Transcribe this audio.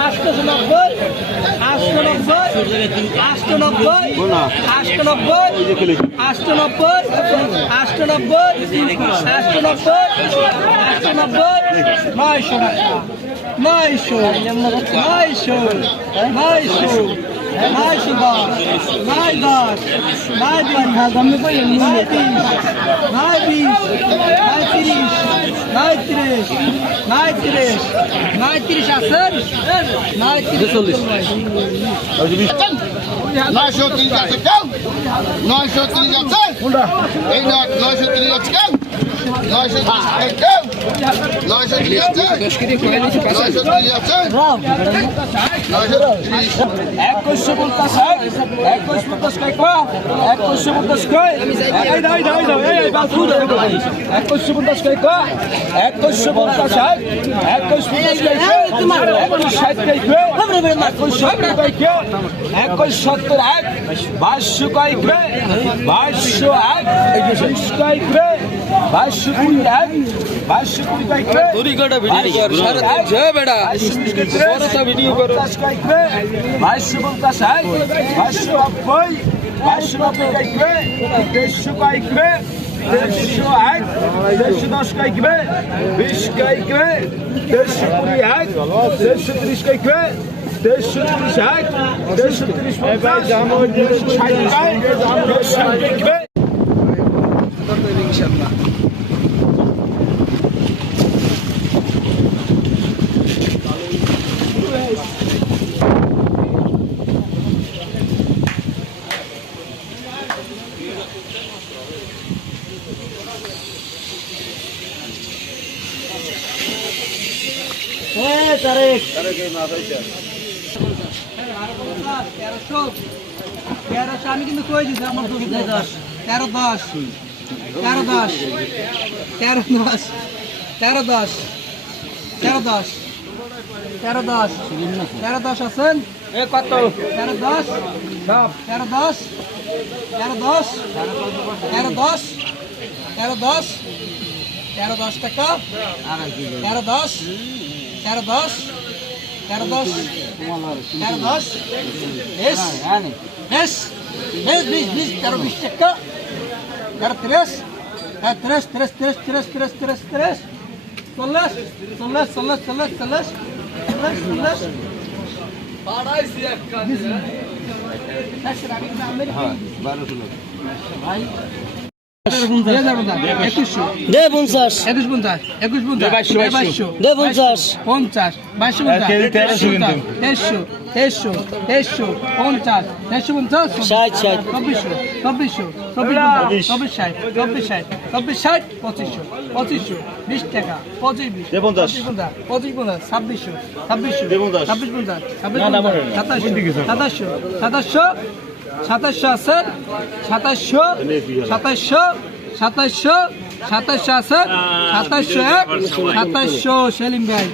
আটানব্বই আটানব্বই আটানব্বই আটানব্বই আটানব্বই আটানব্বই নয়শো নয়শো নয়শো নয়শো নয়শো দশ নয় দশ নয় তিন নয় বিশ নয় তিরিশ নয় তিরিশ নয় তিরিশ নয় তিরিশ নয় তিরিশ আছেন নয় তিরিশ চল্লিশ নয়শো তিরিশ আছে কেউ? নয়শো তিরিশ আছে? এই নয়শো তিরিশ আছে কেউ? নয়শো তিরিশ আছে কেউ? নয়শো তিরিশ আছে? নয়শো তিরিশ আছে? নয়শো তিরিশ। একুশশো পঞ্চাশ একুশ পঞ্চাশ কয় কয়? কয়? একুশশো পঞ্চাশ একুশ পঞ্চাশ একই সত্তর এক বাইশশো কয়েক রে বাইশশো এক কয়েক রে বাইশশো কুড়ি এক বাইশশো কুড়ি কয়েক রে তুই কটা ভিডিও কর zesje kijken we, wis kijken we, zesje voor die heid, zesje voor die kijken we. Deze is hij, deze is van mij. Deze is hij, deze is hij, deze is hij. Thank you. তেরোশো আমি কিন্তু কই দিছি আমার দশ তেরো দশ তেরো দশ তেরো দশ তেরো দশ তেরো দশ তেরো দশ তেরো দশ আছেন কত তেরো দশ তেরো দশ তেরো দশ তেরো দশ তেরো দশ তেরো দশ টাকা তেরো দশ তেরো দশ তেরো দশ তেরো দশ বেশ বেশ বেশ বিশ বিশ তেরো বিশ টাকা তেরো তিরিশ হ্যাঁ তিরিশ তিরিশ তিরিশ তিরিশ তিরিশ তিরিশ তিরিশ চল্লিশ চল্লিশ চল্লিশ চল্লিশ চল্লিশ চল্লিশ চল্লিশ একুশশো দে পঞ্চাশ। একুশ পঞ্চাশ। একুশ পঞ্চাশ। বাইশশো। দে পঞ্চাশ। পঞ্চাশ। বাইশশো পঞ্চাশ। তেইশশো তেইশশো তেইশশো পঞ্চাশ। তেইশশো পঞ্চাশ। ষাট, ষাট। চব্বিশশো। চব্বিশশো। চব্বিশ পঞ্চাশ। চব্বিশ ষাট। চব্বিশ ষাট। চব্বিশ ষাট। পঁচিশশো। পঁচিশশো। বিশ টাকা। পঁচিশ বিশ। পঞ্চাশ। পঁচিশ পঞ্চাশ। ছাব্বিশশো। ছাব্বিশশো। ছাব্বিশ পঞ্চাশ। ছাব্বিশ সাতাশশো। সাতাশশো। সাতাশশো। আছেন সাতাশশো? সাতাশশো? সাতাশশো? সাতাশশো আছেন সাতাশশো এক? সাতাশশো সেলিম ভাই।